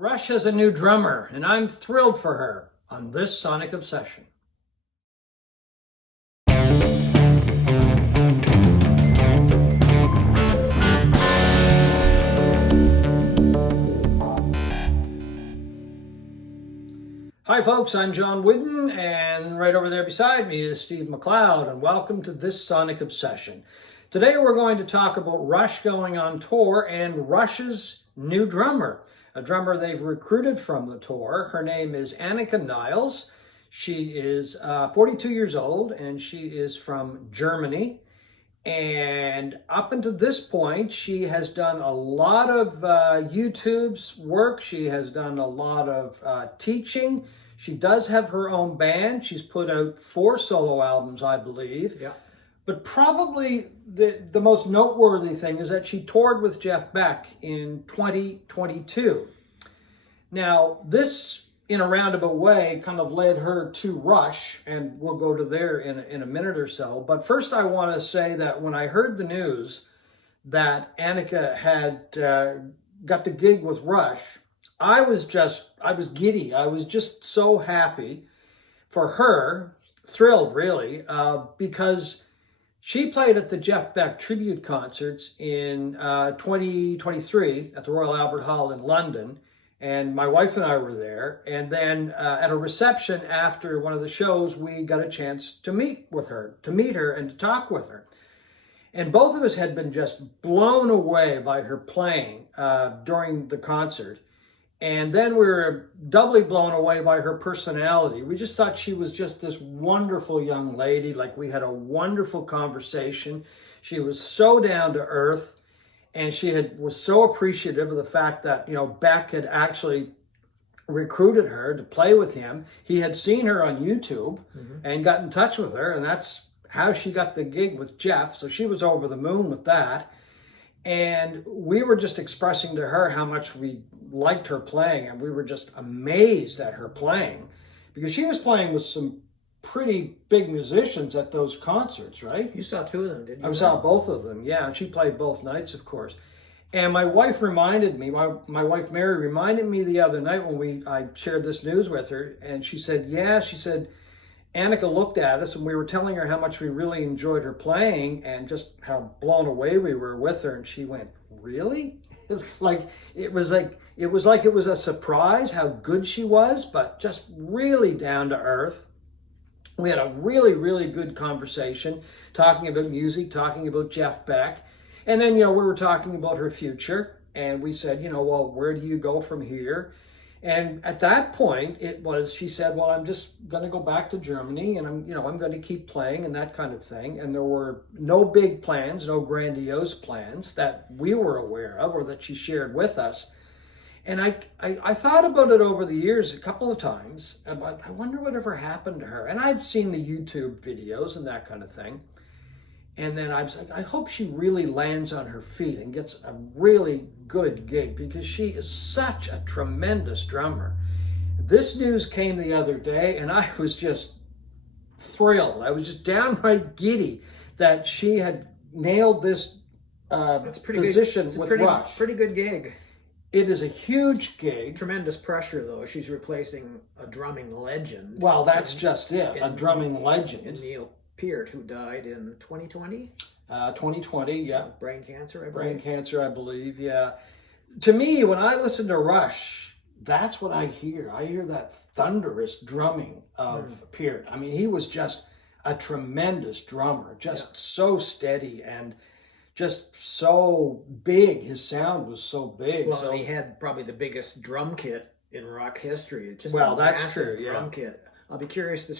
Rush has a new drummer, and I'm thrilled for her on this Sonic Obsession. Hi folks, I'm John Whidden, and right over there beside me is Steve McLeod, and welcome to this Sonic Obsession. Today we're going to talk about Rush going on tour and Rush's new drummer, a drummer they've recruited from the tour. Her name is Anika Nilles. She is 42 years old, and she is from Germany. And up until this point, she has done a lot of YouTube's work. She has done a lot of teaching. She does have her own band. She's put out 4 solo albums, I believe. Yeah. But probably the most noteworthy thing is that she toured with Jeff Beck in 2022. Now, this, in a roundabout way, kind of led her to Rush, and we'll go to there in a minute or so. But first, I want to say that when I heard the news that Anika had got the gig with Rush, I was giddy. I was just so happy for her, thrilled really, because she played at the Jeff Beck tribute concerts in 2023 at the Royal Albert Hall in London. And my wife and I were there. And then at a reception after one of the shows, we got a chance to meet her and to talk with her. And both of us had been just blown away by her playing during the concert. And then we were doubly blown away by her personality. We just thought she was just this wonderful young lady. Like, we had a wonderful conversation. She was so down to earth. And she was so appreciative of the fact that, Beck had actually recruited her to play with him. He had seen her on YouTube and got in touch with her, and that's how she got the gig with Jeff. So she was over the moon with that. And we were just expressing to her how much we liked her playing, and we were just amazed at her playing, because she was playing with some pretty big musicians at those concerts, right? You saw 2 of them, didn't you? I saw both of them, yeah, and she played both nights, of course. And my wife reminded me, my wife Mary reminded me the other night when I shared this news with her, and she said, Anika looked at us and we were telling her how much we really enjoyed her playing and just how blown away we were with her, and she went, "Really?" It was like it was a surprise how good she was, but just really down to earth. We had a really, really good conversation, talking about music, talking about Jeff Beck. And then, we were talking about her future. And we said, well, where do you go from here? And at that point, she said, well, I'm just going to go back to Germany, and I'm going to keep playing and that kind of thing. And there were no big plans, no grandiose plans that we were aware of or that she shared with us. And I thought about it over the years a couple of times, but I wonder whatever happened to her. And I've seen the YouTube videos and that kind of thing. And then I was like, I hope she really lands on her feet and gets a really good gig, because she is such a tremendous drummer. This news came the other day, and I was just thrilled. I was just downright giddy that she had nailed this position with Rush. Pretty good gig. It is a huge gig. Tremendous pressure, though. She's replacing a drumming legend. Well, that's just it, a drumming legend. And Neil Peart, who died in 2020? 2020, yeah. Brain cancer, I believe. Brain cancer, I believe, yeah. To me, when I listen to Rush, that's what I hear. I hear that thunderous drumming of Peart. I mean, he was just a tremendous drummer, just so steady and just so big. His sound was so big. Well, and he had probably the biggest drum kit in rock history. It's just that's true. Drum kit. I'll be curious to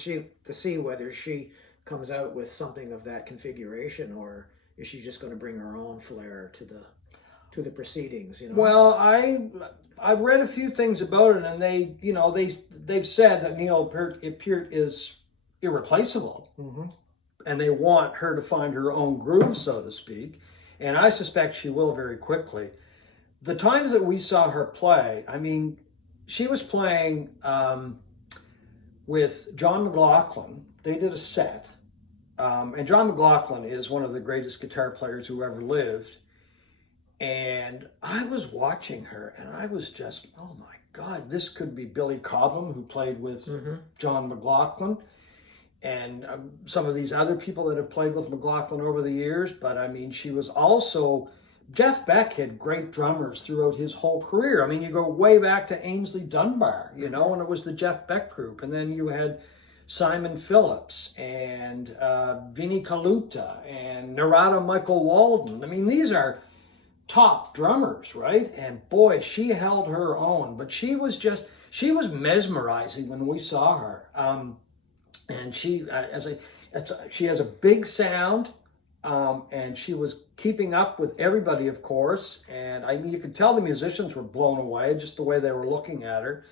see whether she comes out with something of that configuration, or is she just going to bring her own flair to the proceedings? Well, I've read a few things about it, and they've said that Neil Peart is irreplaceable. And they want her to find her own groove, so to speak. And I suspect she will very quickly. The times that we saw her play, I mean, she was playing with John McLaughlin. They did a set. And John McLaughlin is one of the greatest guitar players who ever lived. And I was watching her, and I was just, oh my God, this could be Billy Cobham, who played with Mm-hmm. John McLaughlin, and some of these other people that have played with McLaughlin over the years. But I mean, she was also, Jeff Beck had great drummers throughout his whole career. I mean, you go way back to Ainsley Dunbar, you know, and it was the Jeff Beck group. And then you had Simon Phillips and Vinnie Colaiuta and Narada Michael Walden. I mean, these are top drummers, right? And boy, she held her own. But she was mesmerizing when we saw her. And she, she has a big sound, and she was keeping up with everybody, of course. And I mean, you could tell the musicians were blown away just the way they were looking at her.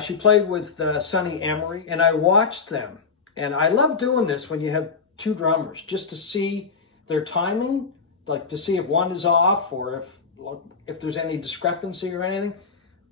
She played with Sonny Emery, and I watched them. And I love doing this when you have two drummers, just to see their timing, like to see if one is off or if there's any discrepancy or anything.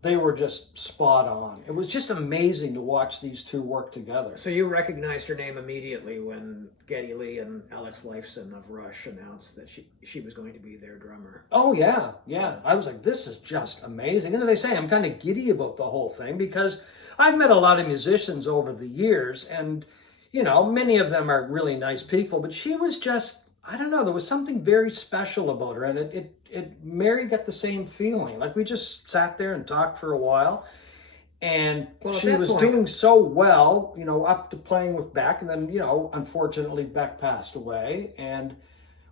They were just spot on. It was just amazing to watch these two work together. So you recognized her name immediately when Geddy Lee and Alex Lifeson of Rush announced that she was going to be their drummer. Oh, yeah, yeah. I was like, this is just amazing. And as I say, I'm kind of giddy about the whole thing because I've met a lot of musicians over the years, and, you know, many of them are really nice people, but she was just, I don't know, there was something very special about her, and Mary got the same feeling. Like, we just sat there and talked for a while, and she was doing so well, you know, up to playing with Beck, and then, you know, unfortunately Beck passed away, and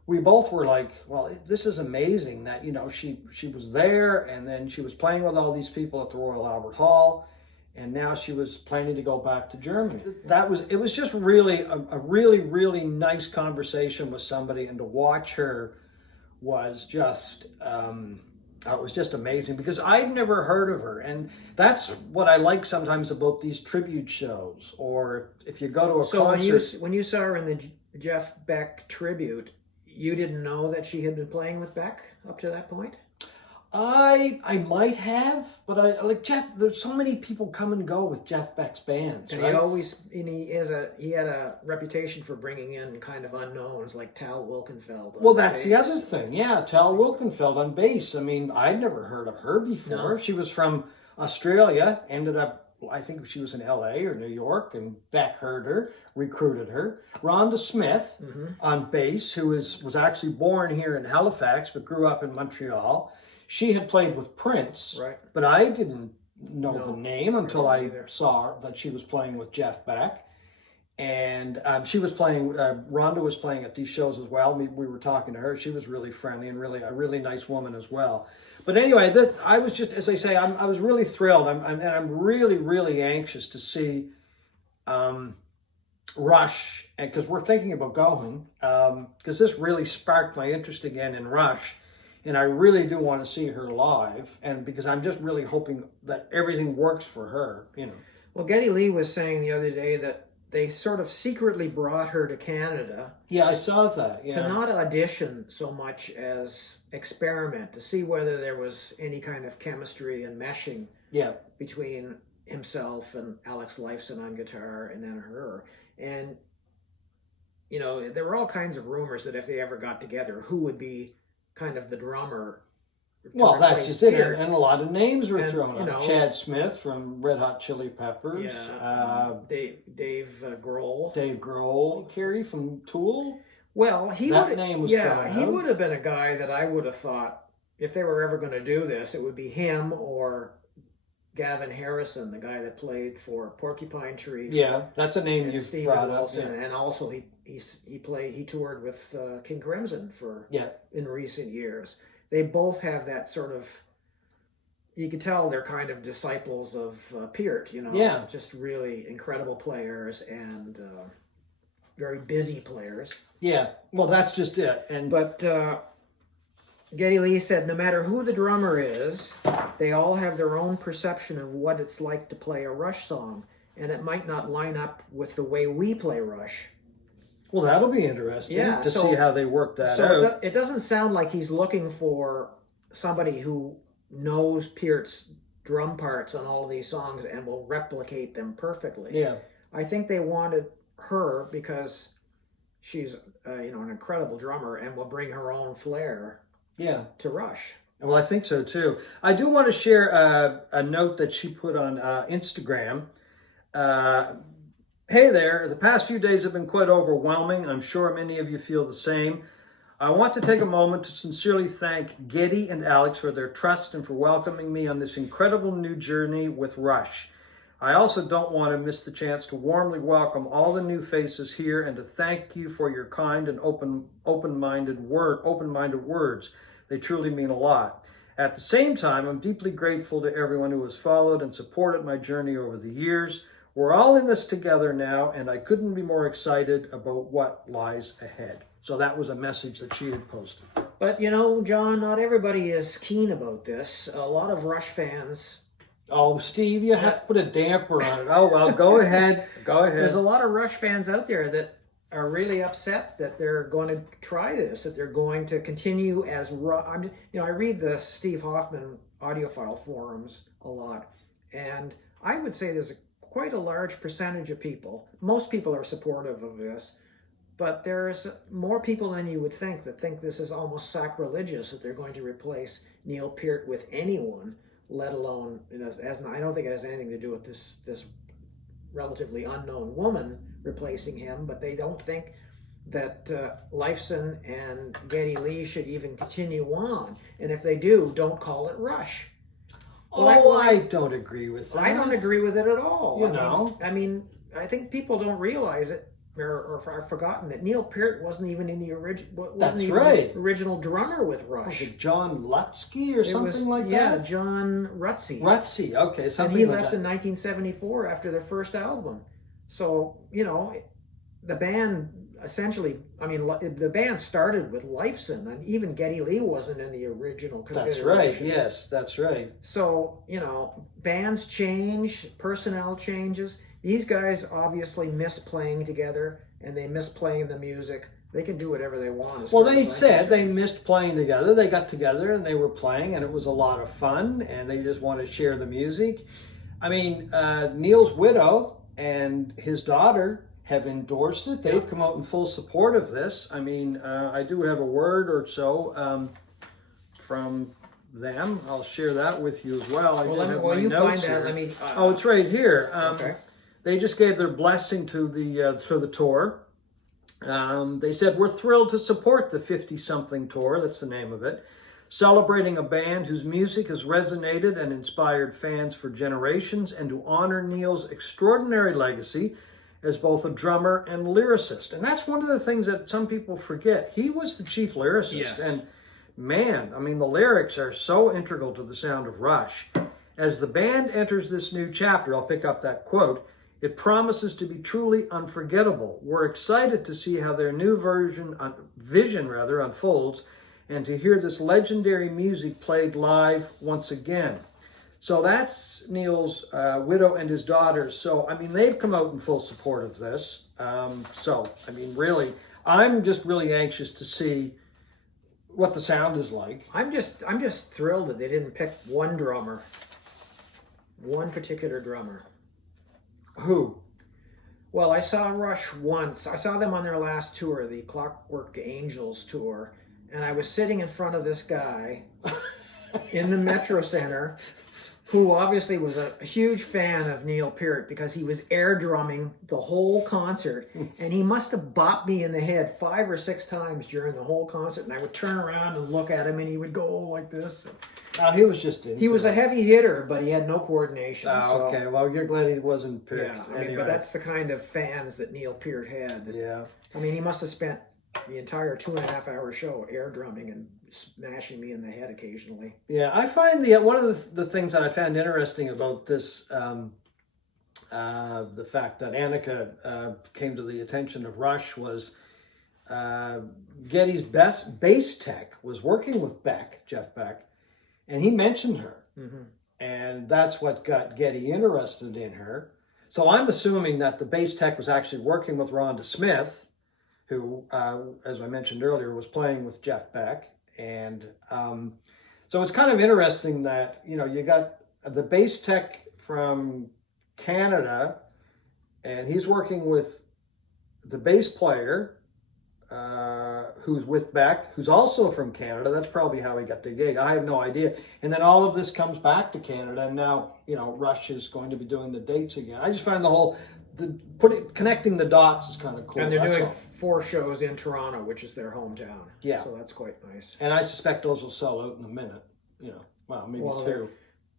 we both were like, well, this is amazing that, you know, she was there, and then she was playing with all these people at the Royal Albert Hall, and now she was planning to go back to Germany. It was just really a really, really nice conversation with somebody, and to watch her was just, it was just amazing because I'd never heard of her. And that's what I like sometimes about these tribute shows, or if you go to a concert. So when you saw her in the Jeff Beck tribute, you didn't know that she had been playing with Beck up to that point? I might have, but I like Jeff. There's so many people come and go with Jeff Beck's bands, and right? he had a reputation for bringing in kind of unknowns like Tal Wilkenfeld. Well, that's the other thing. Yeah, Tal Wilkenfeld on bass. I mean, I'd never heard of her before. No. She was from Australia. Ended up, I think she was in L.A. or New York, and Beck heard her, recruited her. Rhonda Smith on bass, who was actually born here in Halifax but grew up in Montreal. She had played with Prince, right, but I didn't know the name until I saw that she was playing with Jeff Beck. And she was playing, Rhonda was playing at these shows as well. We were talking to her. She was really friendly and really a really nice woman as well. But anyway, I was just, as I say, I was really thrilled. I'm really, really anxious to see Rush, because we're thinking about going, because this really sparked my interest again in Rush. And I really do want to see her live, and because I'm just really hoping that everything works for her, you know. Well, Geddy Lee was saying the other day that they sort of secretly brought her to Canada. Yeah, I saw that. Yeah. To not audition so much as experiment, to see whether there was any kind of chemistry and meshing between himself and Alex Lifeson on guitar and then her. And, you know, there were all kinds of rumors that if they ever got together, who would be kind of the drummer. Well, that's just it. And a lot of names were thrown out. Chad Smith from Red Hot Chili Peppers. Yeah. Dave Grohl. Dave Grohl. Carey from Tool. Well, he would have been a guy that I would have thought, if they were ever going to do this, it would be him or Gavin Harrison, the guy that played for Porcupine Tree. Yeah, that's a name you've brought up. Yeah. And also he toured with King Crimson in recent years. They both have that sort of, you can tell they're kind of disciples of Peart, you know. Yeah. Just really incredible players and very busy players. Yeah, well, that's just it. But Geddy Lee said no matter who the drummer is, they all have their own perception of what it's like to play a Rush song, and it might not line up with the way we play Rush. Well, that'll be interesting to see how they work that out. It doesn't sound like he's looking for somebody who knows Peart's drum parts on all of these songs and will replicate them perfectly. Yeah, I think they wanted her because she's an incredible drummer and will bring her own flair to Rush. Well, I think so too. I do want to share a note that she put on Instagram. Hey there, the past few days have been quite overwhelming. I'm sure many of you feel the same. I want to take a moment to sincerely thank Geddy and Alex for their trust and for welcoming me on this incredible new journey with Rush. I also don't want to miss the chance to warmly welcome all the new faces here and to thank you for your kind and open-minded words. They truly mean a lot. At the same time, I'm deeply grateful to everyone who has followed and supported my journey over the years. We're all in this together now, and I couldn't be more excited about what lies ahead. So that was a message that she had posted. But you know, John, not everybody is keen about this. A lot of Rush fans... Oh, Steve, you have to put a damper on it. Oh, well, go ahead. Go ahead. There's a lot of Rush fans out there that are really upset that they're going to try this, that they're going to continue as Rush. I read the Steve Hoffman audiophile forums a lot, and I would say there's quite a large percentage of people, most people are supportive of this, but there's more people than you would think that think this is almost sacrilegious, that they're going to replace Neil Peart with anyone, let alone, I don't think it has anything to do with this relatively unknown woman replacing him, but they don't think that Lifeson and Geddy Lee should even continue on. And if they do, don't call it Rush. Well, I don't agree with that. I don't agree with it at all. I mean, I think people don't realize it or have forgotten that Neil Peart wasn't even in the original drummer with Rush. Was it John Lutzke or something like that? Yeah, John Rutsey. Rutsey, okay, something and he like left that. in 1974 after their first album. So, the band essentially, the band started with Lifeson, and even Geddy Lee wasn't in the original configuration. That's right, yes, that's right. So, bands change, personnel changes. These guys obviously miss playing together, and they miss playing the music. They can do whatever they want. Well, they said they missed playing together. They got together and they were playing, and it was a lot of fun, and they just want to share the music. Neil's widow and his daughter have endorsed it. They've come out in full support of this. I do have a word or so from them. I'll share that with you as well. It's right here. Okay. They just gave their blessing to the tour. They said, we're thrilled to support the 50-something tour, that's the name of it, celebrating a band whose music has resonated and inspired fans for generations, and to honor Neil's extraordinary legacy as both a drummer and lyricist. And that's one of the things that some people forget. He was the chief lyricist. Yes. And man, the lyrics are so integral to the sound of Rush. As the band enters this new chapter, I'll pick up that quote, it promises to be truly unforgettable. We're excited to see how their new vision unfolds, and to hear this legendary music played live once again. So that's Neil's widow and his daughter. So, they've come out in full support of this. Really, I'm just really anxious to see what the sound is like. I'm just thrilled that they didn't pick one particular drummer. Who? Well, I saw Rush once. I saw them on their last tour, the Clockwork Angels tour, and I was sitting in front of this guy in the Metro Center, who obviously was a huge fan of Neil Peart because he was air drumming the whole concert, and he must have bopped me in the head 5 or 6 times during the whole concert, and I would turn around and look at him, and he would go like this. He was just He was a heavy hitter, but he had no coordination. Okay. Well, you're glad he wasn't picked. Yeah, anyway. But that's the kind of fans that Neil Peart had. Yeah. He must have spent the entire 2.5-hour show air drumming and smashing me in the head occasionally. Yeah, I find one of the things that I found interesting about this, the fact that Anika came to the attention of Rush was Geddy's best bass tech was working with Jeff Beck, and he mentioned her. Mm-hmm. And that's what got Geddy interested in her. So I'm assuming that the bass tech was actually working with Rhonda Smith, who, as I mentioned earlier, was playing with Jeff Beck. And so it's kind of interesting that, you got the bass tech from Canada, and he's working with the bass player who's with Beck, who's also from Canada. That's probably how he got the gig. I have no idea. And then all of this comes back to Canada, and now, you know, Rush is going to be doing the dates again. I just find connecting the dots is kind of cool. And they're doing 4 shows in Toronto, which is their hometown. Yeah. So that's quite nice. And I suspect those will sell out in a minute, you know. Well, maybe 2.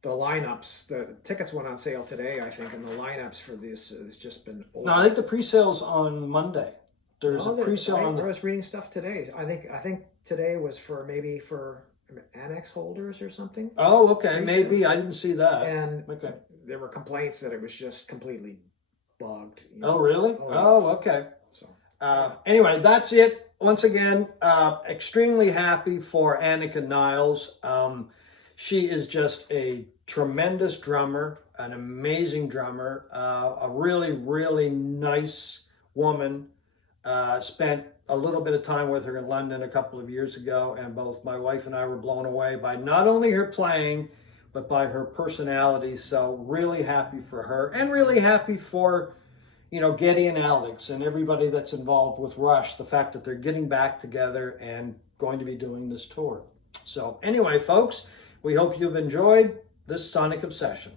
The lineups, the tickets went on sale today, I think, and the lineups for this has just been old. No, I think the pre-sale's on Monday. There's a pre-sale on the... I was reading stuff today. I think today was for annex holders or something. Oh, okay, maybe. I didn't see that. And there were complaints that it was just completely bogged. You know? Oh, really? Oh, okay. So anyway, that's it. Once again, extremely happy for Anika Nilles. She is just a tremendous drummer, an amazing drummer, a really, really nice woman. Spent a little bit of time with her in London a couple of years ago, and both my wife and I were blown away by not only her playing, but by her personality. So really happy for her, and really happy for, you know, Geddy and Alex and everybody that's involved with Rush, the fact that they're getting back together and going to be doing this tour. So anyway, folks, we hope you've enjoyed this Sonic Obsession.